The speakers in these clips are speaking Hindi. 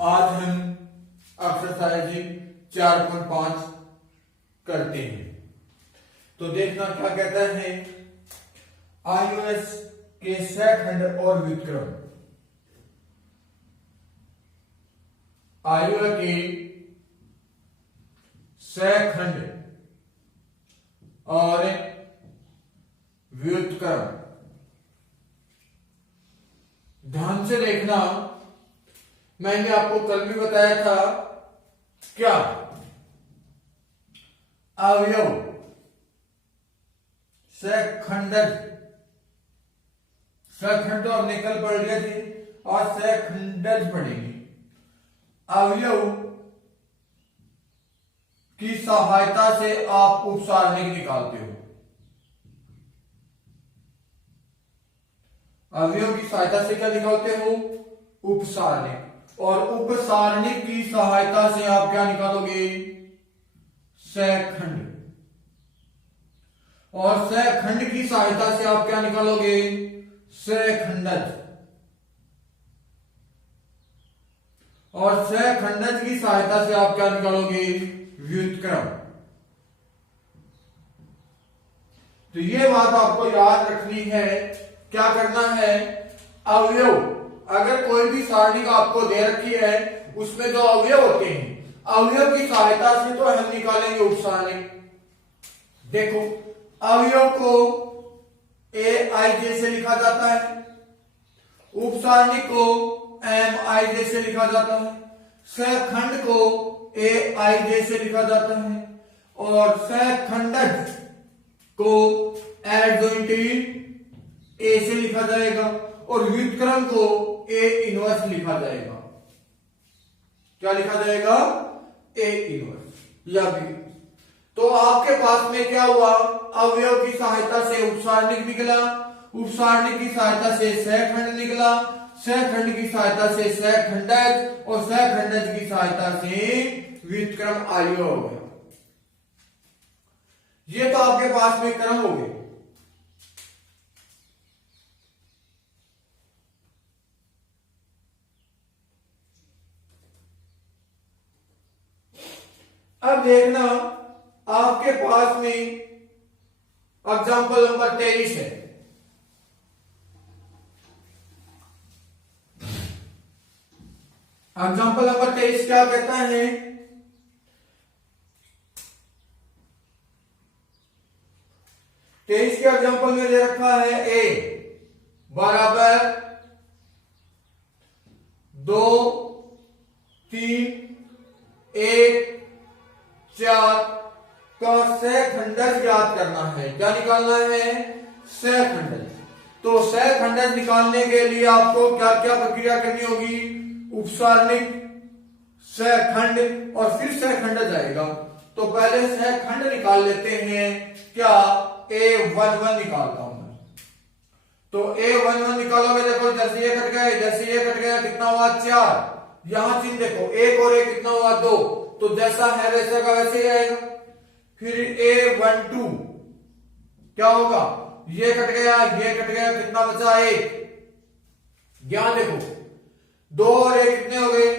आज हम एक्सरसाइज 4.5 करते हैं। तो देखना क्या कहता है। आयुष के सैखंड और व्युत्क्रम। आयुष के सैखंड और व्युत्क्रम। ध्यान से देखना, मैंने आपको कल भी बताया था क्या अवयव सैखंडज। सैखंड तो हमने कल पढ़ लिया थी और सैखंडज पढ़ेंगे। अवयव की सहायता से आप उपसारणिक निकालते हो। अवयव की सहायता से क्या निकालते हो? उपसारणिक। और उपसारणिक की सहायता से आप क्या निकालोगे? सैखंड। और सैखंड की सहायता से आप क्या निकालोगे? सैखंडज। और सैखंडज की सहायता से आप क्या निकालोगे? व्युत्क्रम। तो ये बात आपको याद रखनी है। क्या करना है? अवयव, अगर कोई भी सारणी आपको दे रखी है उसमें जो अवयव होते हैं, अवयव की सहायता से तो हम निकालेंगे उपसारणिक। देखो, अवयव को ए आई जे से लिखा जाता है, उपसारणिक को एम आई जे से लिखा जाता है, सैखंड को ए आई जे से लिखा जाता है, और सैखंडज को एडजॉइंट ए से लिखा जाएगा, और व्युत्क्रम को ए इनवर्स लिखा जाएगा। क्या लिखा जाएगा? A inverse. या भी तो आपके पास में क्या हुआ? अवयव की सहायता से उपसारणिक निकला, उपसारणिक की सहायता से सैखंड निकला, सैखंड की सहायता से सैखंडज, और सैखंडज की सहायता से व्युत्क्रम अवयव हो गया। ये तो आपके पास में क्रम हो गए। अब देखना, आपके पास में एग्जाम्पल नंबर 23 है। एग्जाम्पल नंबर 23 क्या कहता है? तेईस के एग्जाम्पल में दे रखा है ए बराबर 2, 3, 1, 4 का सैखंडज ज्ञात करना है। क्या निकालना है? सैखंडज। तो सैखंडज निकालने के लिए आपको क्या क्या प्रक्रिया करनी होगी? उपसारणिक, सैखंड और फिर सैखंडज आएगा। तो पहले सैखंड निकाल लेते हैं। क्या? A11 निकालता हूं मैं। तो A11 निकालोगे, देखो जैसे ये कट गया, जैसे ये कट गया, कितना हुआ? 4। यहां चिन्ह देखो, एक और एक कितना हुआ? 2। तो जैसा है वैसे का वैसे ही आएगा। फिर A12 क्या होगा? ये कट गया, ये कट गया, कितना बचा? 1। यहां देखो 2 और 1 कितने हो गए?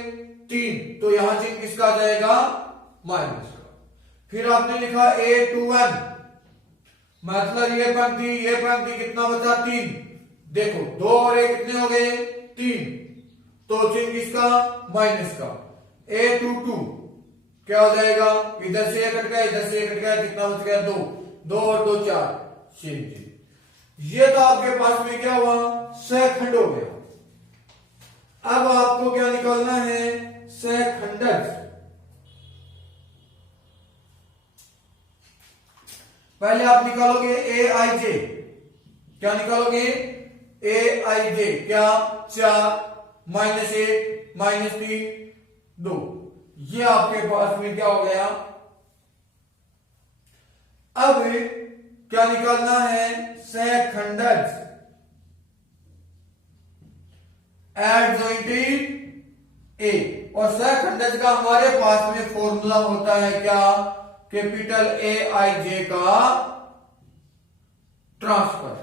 3। तो यहां चिन्ह किसका आ जाएगा? माइनस का। फिर आपने लिखा A21, मतलब ये पंक्ति कितना बचा? 3। देखो 2 और 1 कितने हो गए? 3। तो चिन्ह किसका? माइनस का। A22 क्या हो जाएगा? इधर से ये कट गया, इधर से ये कट गया, कितना बच गया? 2। 2 और 2 4। ये तो आपके पास में क्या हुआ? सैखंड हो गया। अब आपको क्या निकालना है? सैखंडज। पहले आप निकालोगे ए आई जे। क्या निकालोगे? ए आई जे। क्या? 4 -1 -3 2। ये आपके पास में क्या हो गया? अब क्या निकालना है? सैखंडज एडजॉइंट ए। और सैखंडज का हमारे पास में फॉर्मूला होता है क्या? कैपिटल ए आई जे का ट्रांसफर।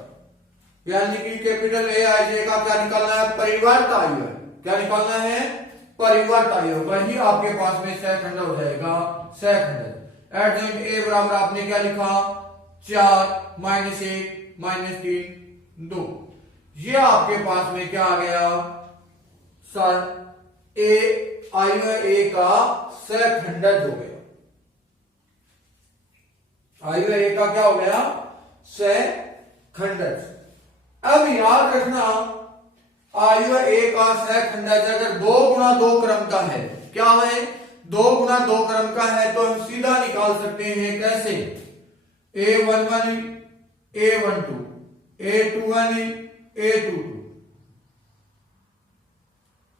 यानी कि कैपिटल ए आई जे का क्या निकालना है? परिवर्त आयु। क्या निकालना है? परिवर्त आई होगा, ही आपके पास में सहखंड हो जाएगा, सहखंड। एट जॉइंट ए बराबर आपने क्या लिखा, 4 माइनस 1 माइनस 3 2। ये आपके पास में क्या आ गया सर, ए आई ए का सहखंडज हो गया। आई ए का क्या हो गया, सहखंडज। अब याद रखना आई ए का सहखंडज अगर 2 गुणा 2 क्रम का है, क्या है 2 गुणा 2 क्रम का है, तो हम सीधा निकाल सकते हैं कैसे, a11 a12 a21 a22।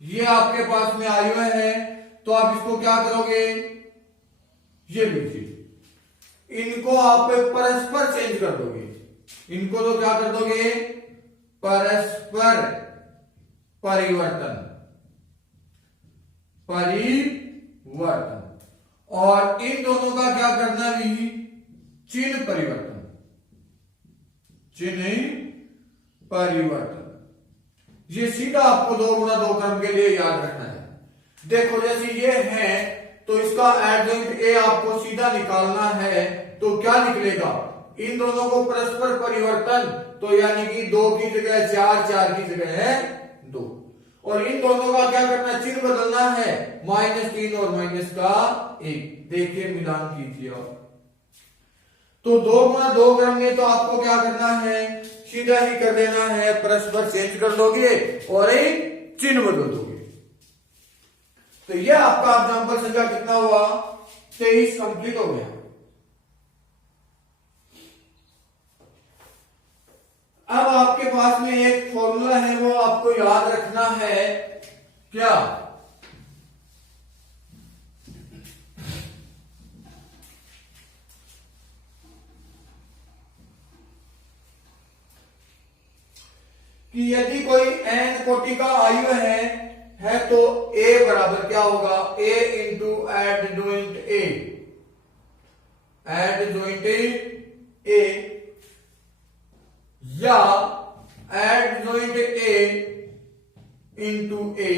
ये आपके पास में आई हुए है, तो आप इसको क्या करोगे, ये लीजिए, इनको आप परस्पर चेंज कर दोगे, इनको तो क्या कर दोगे, परस्पर परिवर्तन, परिवर्तन, और इन दोनों का क्या करना भी, चिन्ह परिवर्तन, चिन्ह परिवर्तन। ये सीधा आपको 2 गुणा 2 क्रम के लिए याद रखना है। देखो जैसे ये है, तो इसका एडजॉइंट ए आपको सीधा निकालना है, तो क्या निकलेगा, इन दोनों को परस्पर परिवर्तन, तो यानी कि 2 की जगह 4, 4 की जगह है 2, और इन दोनों का क्या करना, चिन्ह बदलना है, -3 और माइनस का 1। देखिए मिलान कीजिए आप, तो 2 गुणा 2 क्रम में तो आपको क्या करना है, सीधा ही कर देना है, परस्पर चेंज कर दोगे और एक चिन्ह बदल दोगे। तो ये आपका एग्जाम्पल संख्या कितना हुआ, 23 कंप्लीट हो गया। अब आपके पास में एक फॉर्मूला है, वो आपको याद रखना है, क्या, कि यदि कोई n कोटि का आयु है तो a बराबर क्या होगा, a into adjoint a, adjoint a, या adjoint a into a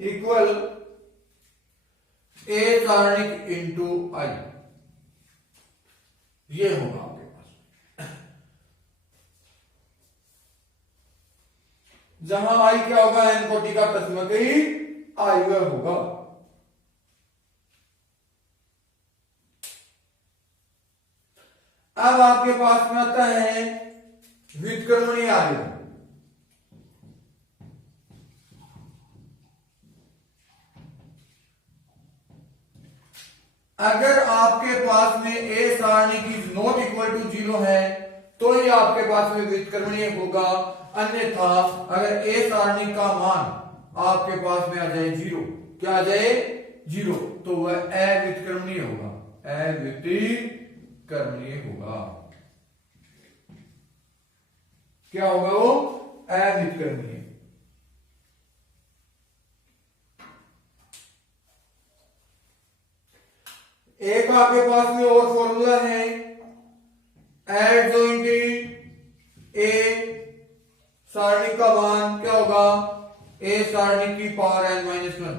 equal a सारणिक इंटू i, ये होगा आपके पास, जहां आई क्या होगा, n कोटि का तस्मक ही आयु होगा। अब आपके पास में आता है व्युत्क्रमणीय आयु। अगर आपके पास में ए सारणी की नॉट इक्वल टू 0 है, तो ये आपके पास में व्युत्क्रमणीय होगा, अन्यथा अगर ए सारणी का मान आपके पास में आ जाए 0, क्या आ जाए 0, तो वह अव्युत्क्रमणीय होगा, अव्युत्क्रमणीय होगा। क्या होगा वो, अव्युत्क्रमणीय। एक आपके पास में और फॉर्मूला है, एडजॉइंट ए सारणी का मान क्या होगा, ए सारणी की पावर n-1।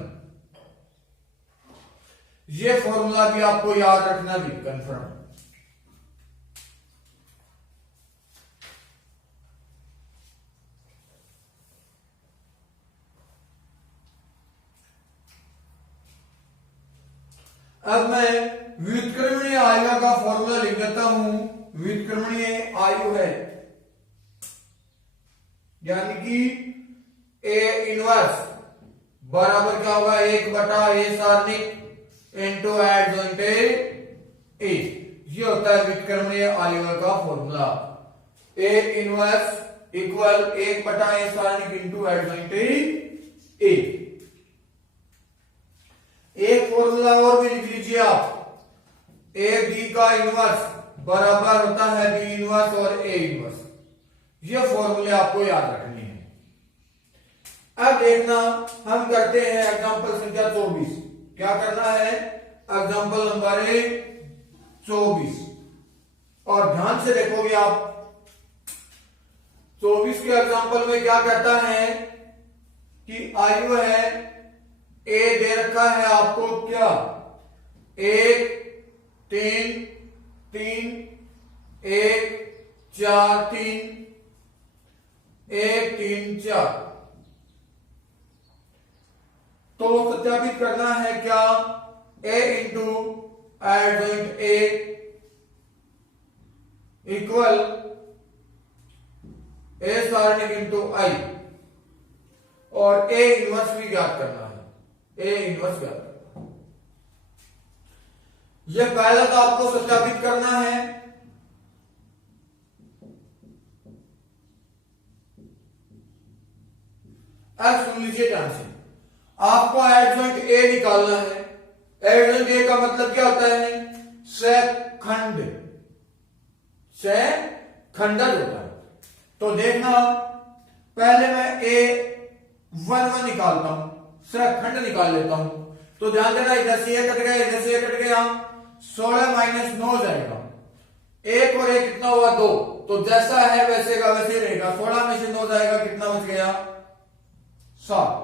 ये फॉर्मूला भी आपको याद रखना भी कंफर्म। अब मैं व्युत्क्रमणीय आयु का फॉर्मूला लिख देता हूं। व्युत्क्रमणीय आयु है यानी कि ए इनवर्स बराबर क्या होगा, 1/a सारणिक इंटू एडजॉइंट ए। ये होता है व्युत्क्रमणीय आयु का formula, A inverse equal 1/a सारणिक इंटू एडजॉइंट ए। एक फॉर्मूला और भी लिख लीजिए आप, ए बी का इनवर्स बराबर होता है बी इनवर्स और ए इनवर्स। ये फॉर्मूले आपको याद रखनी है। अब देखना, हम करते हैं एग्जांपल संख्या 24। क्या करना है, एग्जांपल नंबर 24, और ध्यान से देखोगे आप 24 के एग्जांपल में क्या कहता है कि आयु है, ए दे रखा है आपको क्या, 1 3 3 1 4 3 1 3 4। तो सत्यापित करना है क्या, a into adjoint a equal a सारणिक इंटू i, और a इनवर्स भी ज्ञात करना है, a इनवर्स ज्ञात करना है। यह पहला तो आपको सत्यापित करना है। अब सुन लीजिए ध्यान से, आपको एडजॉइंट ए निकालना है। एडजॉइंट ए का मतलब क्या होता है, सहखंड, सहखंडक होता है। तो देखना, पहले मैं ए 1 1 निकालता हूं, सहखंड निकाल लेता हूं। तो ध्यान देना, इधर से ये कट गया, इधर से ये कट गया, 16 माइनस 9 जाएगा। 1 और 1 कितना हुआ, 2। तो जैसा है वैसे का वैसे रहेगा। 16 में से 9 जाएगा, कितना बच गया, 7।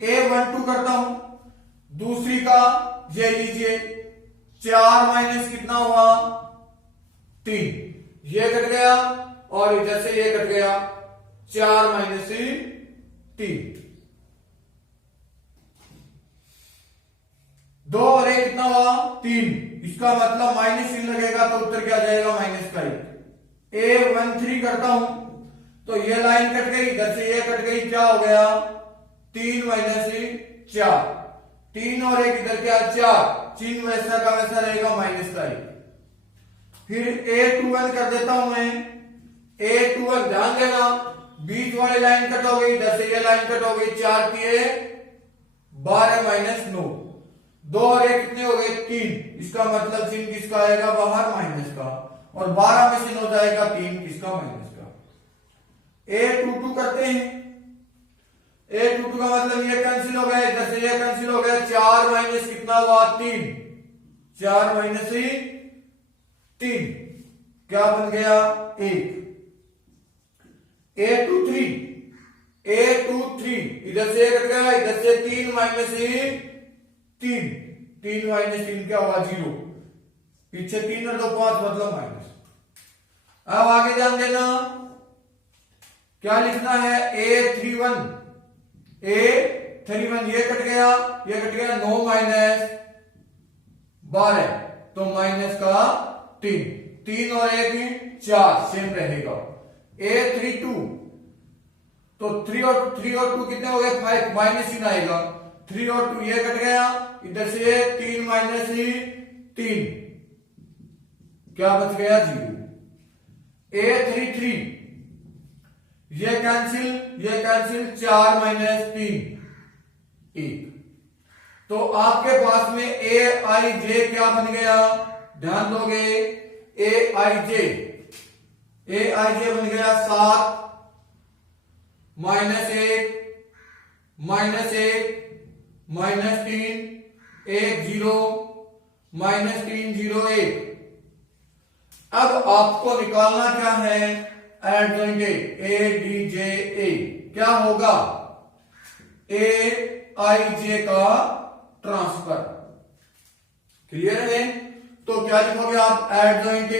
A12 करता हूं, दूसरी का ये लीजिए, 4 माइनस कितना हुआ, 3। ये कट गया और इधर से ये कट गया, 4 माइनस 3। 2 और 1 कितना हुआ, 3। इसका मतलब माइनस चिन्ह लगेगा तो उत्तर क्या जाएगा, माइनस का 1। A13 करता हूं, तो ये लाइन कट गई, इधर से ये कट गई, क्या हो गया, 3 माइनस 4। 3 और 1 इधर क्या, 4। चिन्ह वैसा का वैसा रहेगा, माइनस का 1। फिर A21 कर देता हूं मैं। A21 ध्यान देना, बीच वाली लाइन कट हो गई, इधर से ये लाइन कट हो गई, 4 किए 12 माइनस 9। 2 और 1 कितने हो गए, 3। इसका मतलब चिन्ह किसका आएगा, बाहर, माइनस का। और 12 में से 9 जाएगा, 3 किसका, माइनस का। A22 करते हैं। A22 का मतलब ये कैंसिल हो गया, इधर से ये कैंसिल हो गया, 4 माइनस कितना हुआ, 3। 4 माइनस 3 क्या बन गया, 1। A23 इधर से कट गया, इधर से 3 माइनस 3। 3 माइनस 3 क्या हुआ, 0। पीछे 3 और 2 5 मतलब माइनस। अब आगे ध्यान देना, क्या लिखना है, A31 ये कट गया, ये कट गया, 9 माइनस 12 तो माइनस का 3। 3 और 1 4 सेम रहेगा। A32 तो 3 और 2 कितने हो गए, 5 माइनस चिन्ह आएगा। 3 और 2 ये कट गया, इधर से 3 माइनस 3 क्या बच गया, 0। A33 ये कैंसिल 4 माइनस 3 1। तो आपके पास में AIJ क्या बन गया, ध्यान दोगे, AIJ बन गया 7 माइनस 1 माइनस 3 1 0 माइनस 3 0 1। अब आपको निकालना क्या है, एडजॉइंट ADJA क्या होगा, AIJ का ट्रांसफर। क्लियर है। तो क्या लिखोगे आप, एडजॉइंट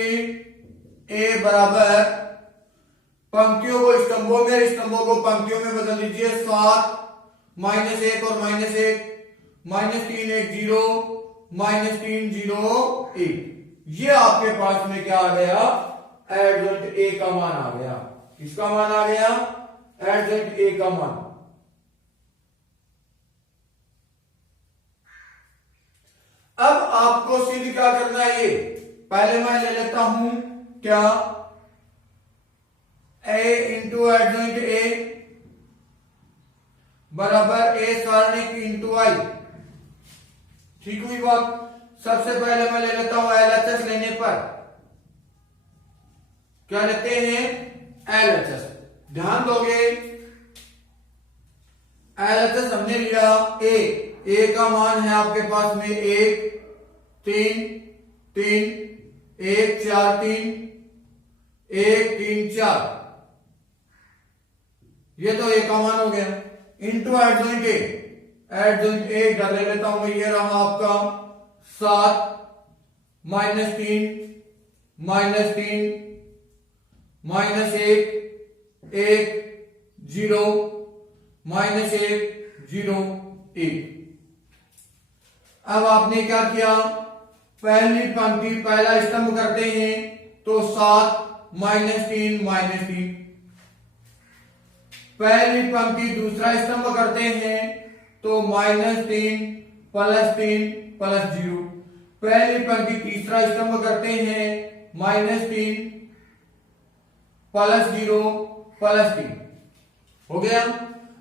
A बराबर, पंक्तियों को स्तंभों में, स्तंभों को पंक्तियों में बदल दीजिए। 7 माइनस 1 और माइनस 1 माइनस 3 1 0 माइनस 3 0 1। ये आपके पास में क्या आ गया, एडजॉइंट A का मान आ गया। किसका मान आ गया, एडजॉइंट A का मान। अब आपको सीधी क्या करना है, ये पहले मैं ले लेता हूं क्या, A इंटू एडजॉइंट A बराबर A सारणिक इंटू I। ठीक हुई बात। सबसे पहले मैं ले लेता हूं LHS लेने पर क्या लेते हैं, LHS। ध्यान दोगे, LHS हमने लिया A का मान है आपके पास में 1 3 3 1 4 3 1 3 4। ये तो ए का मान हो गया, into adjoint A, adjoint A इधर ले लेता हूं मैं, ये रहा आपका 7 -3 -3 -1 1 0 -1 0 1। अब आपने क्या किया, पहली पंक्ति पहला स्तंभ करते हैं तो 7 -3 -3, पहली पंक्ति दूसरा स्तंभ करते हैं तो -3 +3 +0, पहली पंक्ति तीसरा स्तंभ करते हैं -3 +0 +3, हो गया।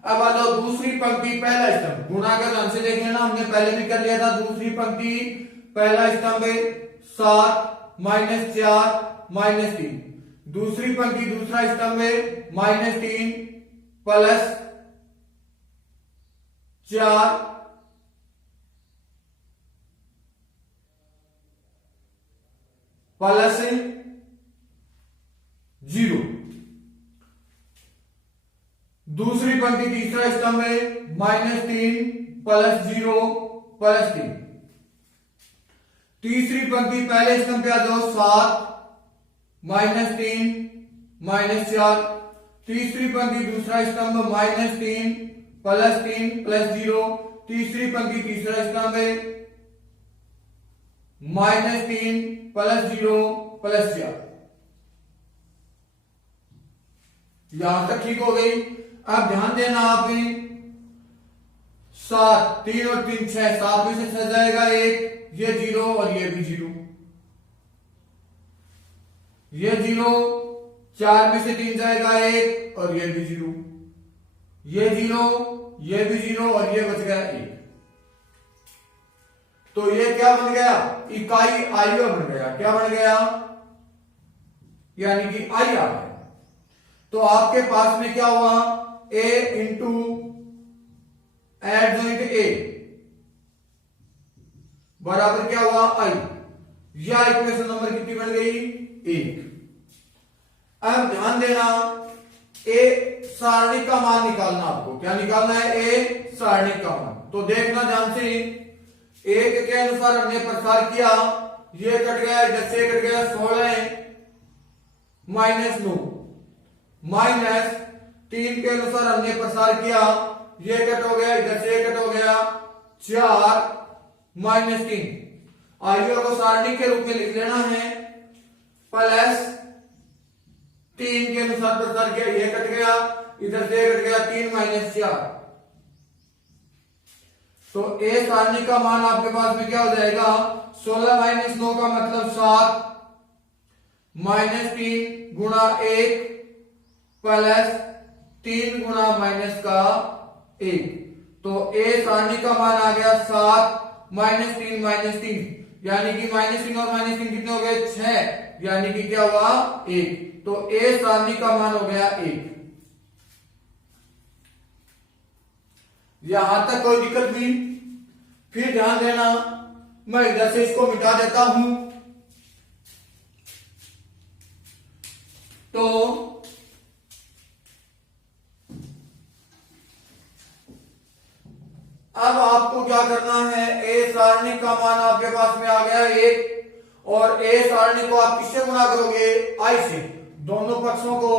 अब आ जाओ दूसरी पंक्ति पहला स्तंभ, गुणा के ढंग से देख लेना, हमने पहले भी कर लिया था। दूसरी पंक्ति पहला स्तंभ 7 -4 -3, दूसरी पंक्ति दूसरा स्तंभ -3 +4 +0, दूसरी पंक्ति तीसरा स्तंभ -3 +0 +3, तीसरी पंक्ति पहले स्तंभ पे आ जाओ 7 -3 -4, तीसरी पंक्ति दूसरा स्तंभ -3 +3 +0, तीसरी पंक्ति तीसरा स्तंभ -3 +0 +4। यहां तक ठीक हो गई। अब ध्यान देना आपने, 7 3 और 3 6, 7 में से 6 जाएगा 1, ये 0 और ये भी 0, ये 0, 4 में से 3 जाएगा 1 और ये भी 0, ये 0, ये भी 0 और ये बच गया 1। तो ये क्या बन गया, इकाई आयु बन गया। क्या बन गया, यानी कि आई आ गया। तो आपके पास में क्या हुआ, a इंटू एडजॉइंट a बराबर क्या हुआ i, या इक्वेशन नंबर कितनी बन गई, 1। अब ध्यान देना, a सारणी का मान निकालना, आपको क्या निकालना है, a सारणी का मान। तो देखना ध्यान से, 1 के अनुसार हमने प्रसार किया, ये कट गया, इधर से कट गया 16 -9, -3 के अनुसार हमने प्रसार किया, ये कट हो गया, इधर से कट हो गया 4 -3। आयु को सारणी के रूप में लिख लेना है, +3 के अनुसार प्रसार किया, ये कट गया, इधर से कट गया 3 -4। तो ए सारणी का मान आपके पास में क्या हो जाएगा, 16 -9 का मतलब 7 -3 गुणा 1 +3 गुणा माइनस का 1। तो ए सारणी का मान आ गया 7 -3 -3, यानी कि -3 और -3 कितने हो गए, 6, यानी कि क्या हुआ, 1। तो ए सारणी का मान हो गया 1। यहां तक कोई दिक्कत नहीं। फिर ध्यान देना, मैं इधर से इसको मिटा देता हूं। तो अब आपको क्या करना है, ए सारणी का मान आपके पास में आ गया 1, और ए सारणी को आप किससे गुणा करोगे, आई से, दोनों पक्षों को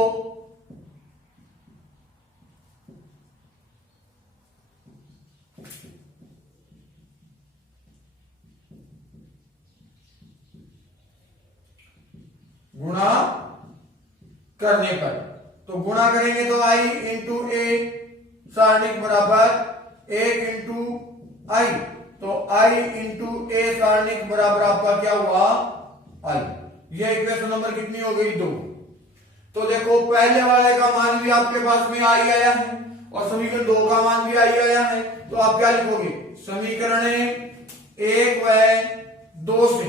गुणा करने पर। तो गुणा करेंगे तो आई इंटू ए सारणी बराबर 1 इंटू आई, तो आई इंटू ए सारणी बराबर आपका क्या हुआ, आई। ये इक्वेशन नंबर कितनी हो गई, 2। तो देखो पहले वाले का मान भी आपके पास में आई आया है, और समीकरण 2 का मान भी आई आया है। तो आप क्या लिखोगे, समीकरण 1 व 2 से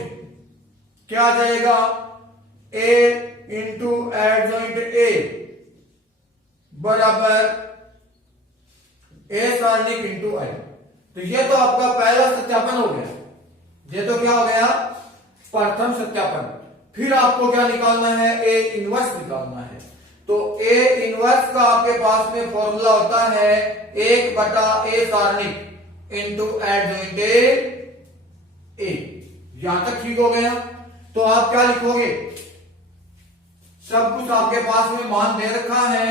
क्या आ जाएगा, ए इंटू एडजॉइंट ए बराबर ए सारणी इंटू आई। तो ये तो आपका पहला सत्यापन हो गया, ये तो क्या हो गया, प्रथम सत्यापन। फिर आपको क्या निकालना है, ए इनवर्स निकालना है। तो ए इनवर्स का आपके पास में फॉर्मूला होता है 1/a सारणिक इंटू एडजॉइंट ए। यहां तक ठीक हो गया। तो आप क्या लिखोगे, सब कुछ आपके पास में मान दे रखा है।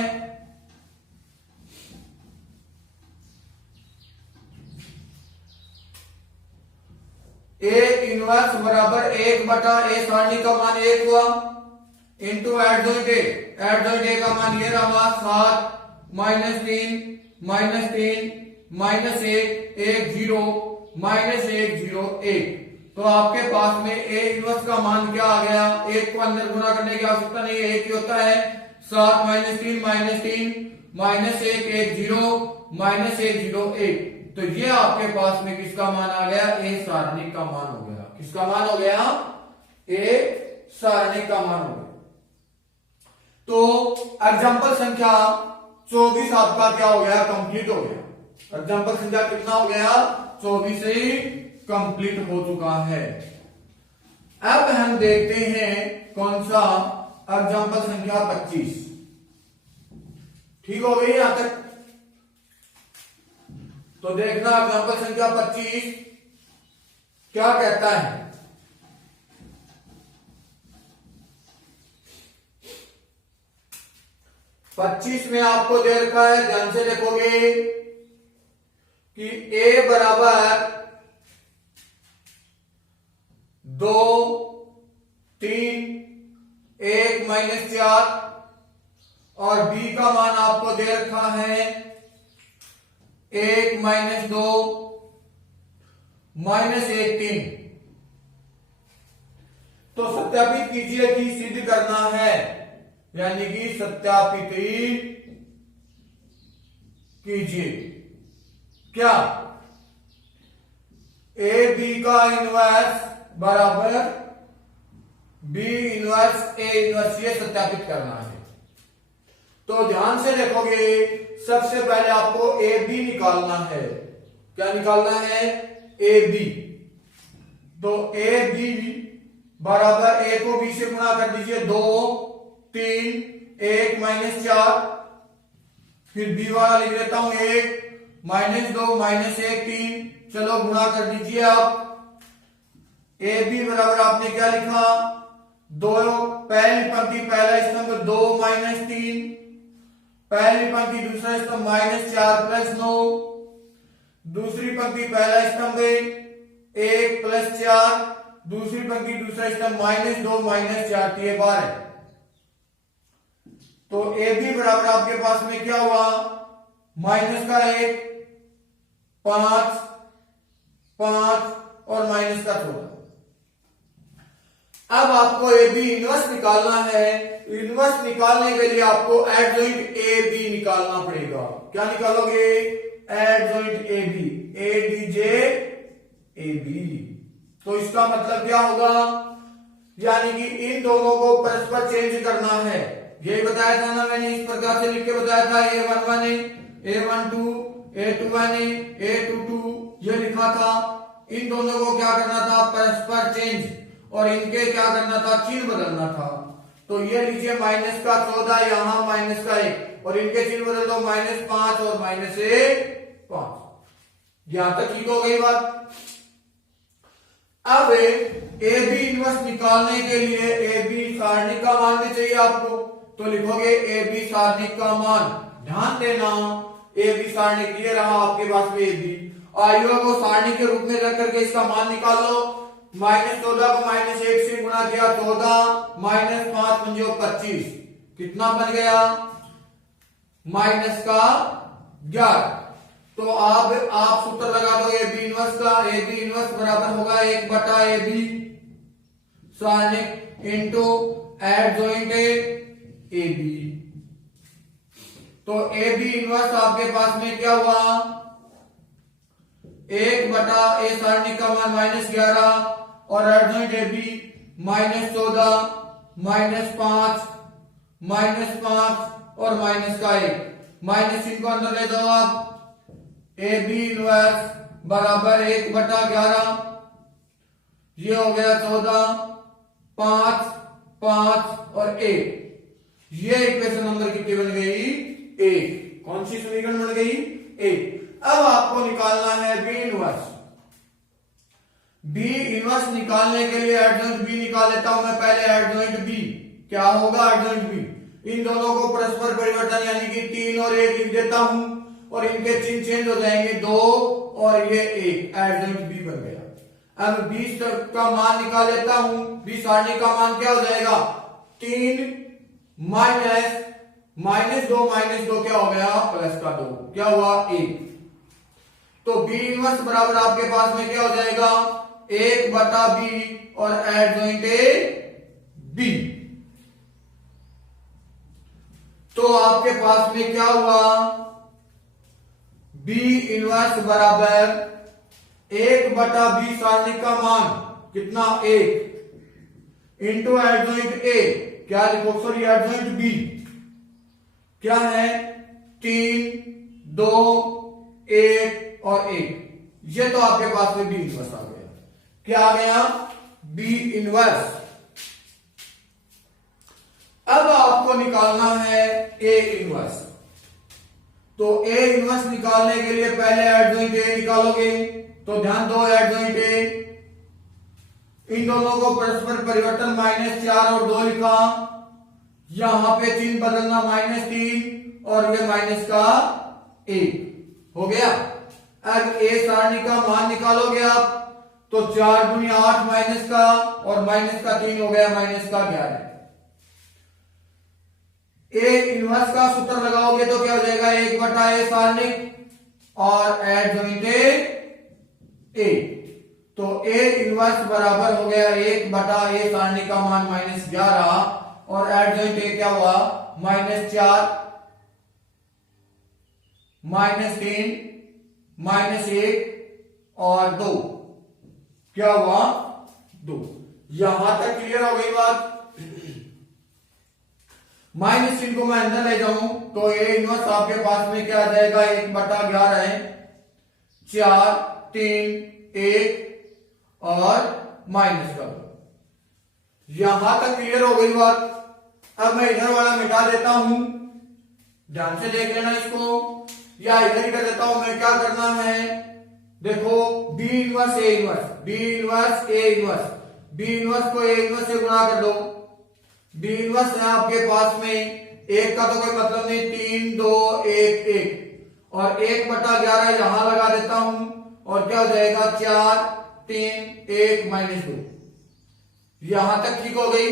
ए इनवर्स बराबर 1/a सारणी का मान 1 हुआ इंटू एडजॉइंट ए का मान ये रहा 7 -3 -3 -1 1 0 -1 0 1। तो आपके पास में ए इनवर्स का मान क्या आ गया, 1 को अंदर गुना करने की आवश्यकता नहीं है, 1 ही होता है। 7 -3 -3 -1 1 0 -1 0 1। तो ये आपके पास में किसका मान आ गया, ए सारणिक का मान हो गया। किसका मान हो गया, ए सारणिक का मान हो गया। तो एग्जाम्पल संख्या 24 आपका क्या हो गया, कंप्लीट हो गया। एग्जाम्पल संख्या कितना हो गया, 24 से कंप्लीट हो चुका है। अब हम देखते हैं कौन सा, एग्जाम्पल संख्या 25। ठीक हो गई यहां तक। तो देखना एग्जाम्पल संख्या 25 क्या कहता है। 25 में आपको दे रखा है, ध्यान से देखोगे कि a बराबर 2 3 1 -4 और b का मान आपको दे रखा है 1 -2 -1 3। तो सत्यापित कीजिए कि सिद्ध करना है, यानी कि सत्यापित कीजिए क्या, ए बी का इनवर्स बराबर बी इनवर्स ए इनवर्स, ये सत्यापित करना है। तो ध्यान से देखोगे, सबसे पहले आपको ए बी निकालना है। क्या निकालना है, ए बी। तो ए बी बराबर ए को बी से गुणा कर दीजिए, 2 3 1 -4, फिर बी वाला लिख देता हूं 1 -2 -1 3। चलो गुणा कर दीजिए आप। ए बी बराबर आपने क्या लिखा, 2 पहली पंक्ति पहला स्तंभ 2 -3, पहली पंक्ति दूसरा स्तंभ -4 + 9, दूसरी पंक्ति पहला स्तंभ 1 + 4, दूसरी पंक्ति दूसरा स्तंभ -2 -4 ये 12। तो ए बी बराबर आपके पास में क्या हुआ, -1 5 5 और -14। अब आपको ए बी इनवर्स निकालना है। इनवर्स निकालने के लिए आपको एडजॉइंट ए बी निकालना पड़ेगा। क्या निकालोगे, adjoint A B, A D J A B. तो इसका मतलब क्या होगा, यानी कि इन दोनों को परस्पर चेंज करना है। यही बताया था ना मैंने, इस प्रकार से लिख के बताया था, A11 A12 A21 A22 ये लिखा था। इन दोनों को क्या करना था, परस्पर चेंज, और इनके क्या करना था, चिन्ह बदलना था। तो ये लीजिए -14 यहां -1 और इनके चिन्ह बदल दो, -5 और -5। यहां तक ठीक हो गई बात। अब ए बी इनवर्स निकालने के लिए ए बी सारणी का मान भी चाहिए आपको। तो लिखोगे ए बी सारणी का मान। ध्यान देना, ए बी सारणी ये रहा आपके पास में ए बी। आयुओं को सारणी के रूप में रख करके इसका मान निकाल लो। -14 को -1 से गुणा किया 14, -5 पंजो 25, कितना बन गया, -11। तो आप सूत्र लगा दो ए बी इनवर्स का। ए बी इनवर्स बराबर होगा 1/a बी सारणिक इंटू एडजॉइंट ए बी। तो ए बी इनवर्स आपके पास में क्या हुआ, 1/a सारणी का मान -11 और एडजॉइंट ए बी -14 -5 -5 और -1। माइनस इनको अंदर ले दो आप। ए बी इनवर्स बराबर 1/11, ये हो गया 14 5 5 और 1। ये इक्वेशन नंबर कितनी बन गई? 1। कौन सी समीकरण बन गई? 1। अब आपको निकालना है बी इनवर्स। बी इनवर्स निकालने के लिए एडजॉइंट बी निकाल लेता हूं मैं पहले। एडजॉइंट बी क्या होगा? एडजॉइंट बी, इन दोनों को परस्पर परिवर्तन यानी कि 3 और 1 लिख देता हूं और इनके चिन्ह चेंज हो जाएंगे, 2 और ये 1। एडजॉइंट बी बन गया। अब 20 का मान निकाल लेता हूं। 20 सारणी का मान क्या हो जाएगा? 3 माइनस 2 क्या हो गया? प्लस का 2 क्या हुआ? 1। तो बी इनवर्स बराबर आपके पास में क्या हो जाएगा? 1/b और एडजॉइंट बी। तो आपके पास में क्या हुआ? बी इनवर्स बराबर 1/b सारणी का मान कितना? 1 इंटू एडजॉइंट ए क्या लिखो? सॉरी एडजॉइंट बी क्या है? 3, 2, 1 और 1। ये तो आपके पास में बी इनवर्स आ गया। क्या आ गया? B inverse. अब आपको निकालना है ए इनवर्स। तो ए इनवर्स निकालने के लिए पहले एडजॉइंट ए निकालोगे। तो ध्यान दो, एडजॉइंट ए, इन दोनों को परस्पर परिवर्तन -4 और 2 लिखा। यहां पे चिन्ह बदलना -3 और ये माइनस का 1 हो गया। अब ए सारणी का मान निकालोगे आप तो 4 दूनी 8 माइनस का और माइनस का 3 हो गया माइनस का 11। ए इनवर्स का सूत्र लगाओगे तो क्या हो जाएगा? 1/a सारणी और एडजॉइंट ए। तो ए इनवर्स बराबर हो गया 1/a सारणी का मान -11 और एडजॉइंट ए क्या हुआ? -4 -3 -1 और 2 क्या हुआ? 2। यहां तक क्लियर हो गई बात? माइनस चिन्ह को मैं अंदर ले जाऊं तो ए इनवर्स आपके पास में क्या आ जाएगा? 1/11 है, 4 3 1 और माइनस का 2। यहां तक क्लियर हो गई बात? अब मैं इधर वाला मिटा देता हूं, ध्यान से देख लेना इसको, या इधर ही कर देता हूं मैं। क्या करना है? देखो B inverse A inverse, B inverse A inverse, B inverse को ए इनवर्स से गुणा कर दो। बी इनवर्स है आपके पास में, एक का तो कोई मतलब नहीं, 3 2 1 1 और 1/11 यहां लगा देता हूं और क्या हो जाएगा? 4 3 1 -2। यहां तक ठीक हो गई?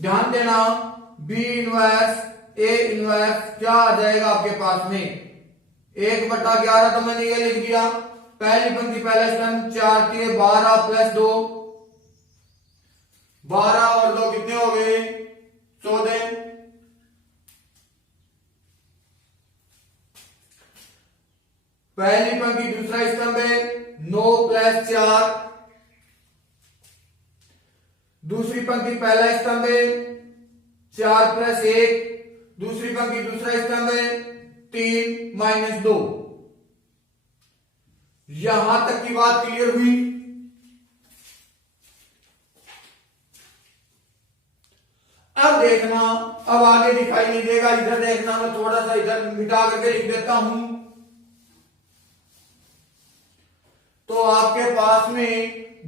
ध्यान देना, बी इनवर्स ए इनवर्स क्या आ जाएगा आपके पास में? 1/11 तो मैंने ये लिख दिया, पहली पंक्ति पहला स्तंभ, 4 के 12 प्लस 2, 12 और 2 कितने हो गए? 14। पहली पंक्ति दूसरा स्तंभ है 9 प्लस 4, दूसरी पंक्ति पहला स्तंभ है 4 प्लस 1, दूसरी पंक्ति दूसरा स्तंभ है 3 - 2। यहां तक की बात क्लियर हुई? अब देखना, अब आगे दिखाई नहीं देगा, इधर देखना, मैं थोड़ा सा इधर मिटा करके लिख देता हूं। तो आपके पास में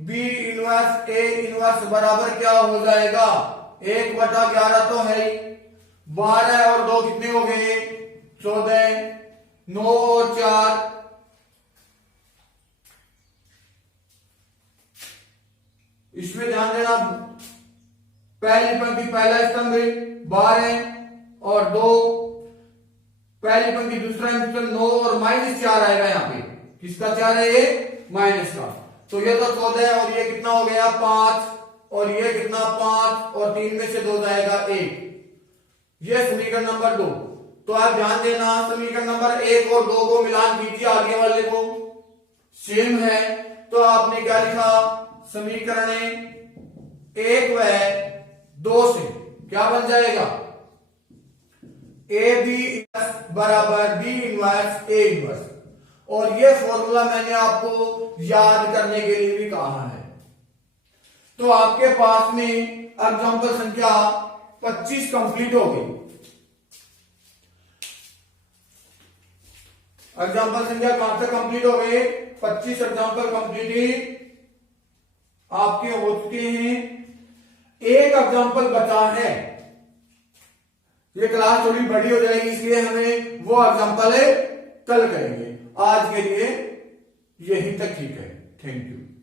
बी इनवर्स ए इनवर्स बराबर क्या हो जाएगा? 1/11 तो है ही, 12 और 2 कितने हो गए? 14, 9 और 4 इसमें ध्यान देना, पहली पंक्ति पहला स्तंभ 12 और 2, पहली पंक्ति दूसरा स्तंभ 9 और -4 आएगा यहाँ पे। किसका 4 है? ये माइनस का। तो ये तो 14 और ये कितना हो गया? 5 और ये कितना? 5 और 3 में से 2 जाएगा 1। ये समीकरण नंबर 2। तो आप ध्यान देना, समीकरण नंबर 1 और 2 को मिलान कीजिए, आगे वाले को सेम है। तो आपने क्या लिखा? समीकरण 1 व 2 से क्या बन जाएगा? ए बी बराबर बी इनवर्स ए इनवर्स। और ये फॉर्मूला मैंने आपको याद करने के लिए भी कहा है। तो आपके पास में एग्जांपल संख्या 25 कंप्लीट हो गई। एग्जाम्पल संख्या कहां से कंप्लीट हो गए? 25 एग्जाम्पल कंप्लीट आपके हो चुके हैं। एक एग्जाम्पल बचा है। ये क्लास थोड़ी बड़ी हो जाएगी, इसलिए हमें वो एग्जाम्पल कल करेंगे। आज के लिए यहीं तक ठीक है। Thank you.